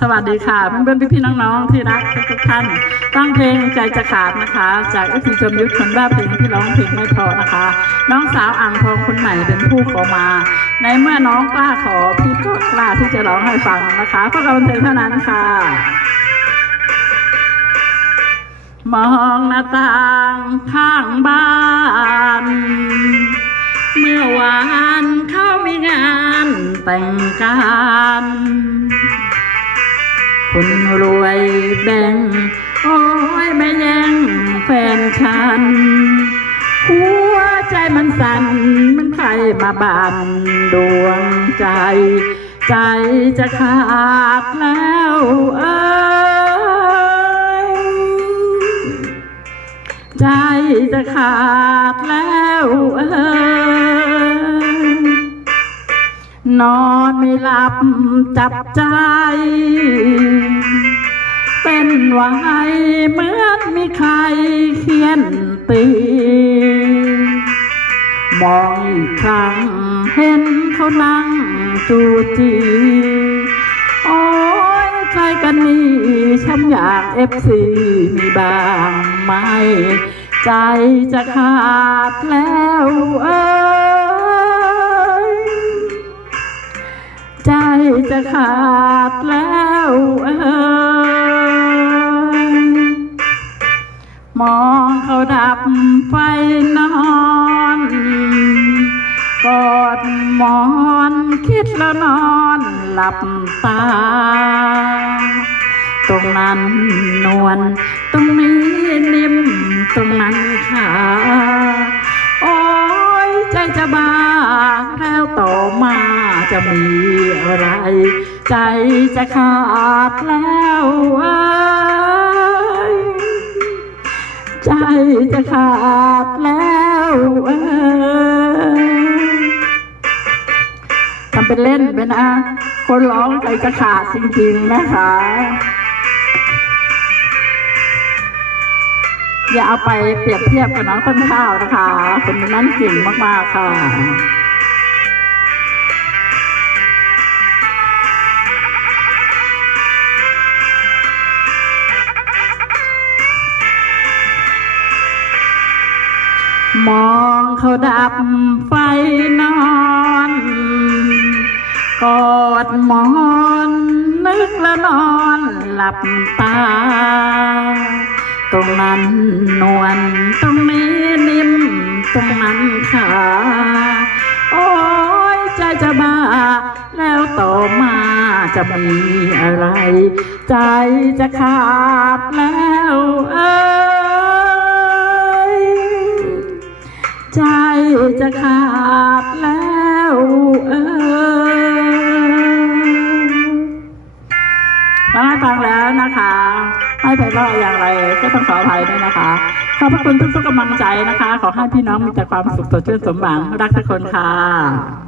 สวัสดีค่ะเพื่อนๆพี่ๆน้องๆที่รักทุกท่านฟังเพลงใจจะขาดนะคะ จากอุทิชมยุทธคนบ้าเพลงที่ร้องเพลงไม่เพอนะคะ น้องสาวอ่างทองคนใหม่เป็นผู้ขอมา ในเมื่อน้องกล้าขอพี่ก็กล้าที่จะร้องให้ฟังนะคะเพราะเราบันเทิงเท่านั้นค่ะ มองหน้าต่างข้างบ้าน เมื่อวานเขามีงานแต่งการ คนรวยแบ่ง โอ้ยไม่แย่งแฟนฉัน หัวใจมันสั่นมันใครมาบานดวงใจ ใจจะขาดแล้วเอยใจจะขาดแล้วเอย นอนไม่หลับจับใจ เป็นไว้เหมือนมีใครเขียนตีมองอีกครั้งเห็นเขานั่งจูจีโอ้ยใครกันนี่ช้ำอยากเอฟซีมีบ้างไหม ใจจะขาดแล้วเอ้ย จะขาดแล้วเอ้ยมองเขาดับไฟนอนกอดหมอนคิดแล้วนอนหลับตา ตรงนั้นนวลตรงนี้นิ่มตรงนั้นขาโอ้ยใจจะบ้าแล้วต่อมา จะมีอะไร ใจจะขาดแล้วใจจะขาดแล้วทำเป็นเล่นไปนะ คนร้องใจจะขาดจริงๆนะคะอย่าเอาไปเปรียบเทียบกับน้องต้นข้าวนะคะ คนนั้นเก่งมาก ๆ ค่ะ มองเขาดับไฟนอนกอดหมอนนึกแล้วนอนหลับตา ตรงนั้นนวลตรงนี้นิ่มตรงนั้นขาโอ้ยใจจะบ้า แล้วต่อมาจะมีอะไร ใจจะขาดแล้วเอ้ย ใจจะขาดแล้วเออมาฟังแล้วนะคะ ไม่ไพเราอย่างไรก็ต้องขออภัยด้วยนะคะ ขอบพระคุณทุกๆกำลังใจนะคะ ขอให้พี่น้องมีแต่ความสุขสดชื่นสมหวังรักทุกคนค่ะ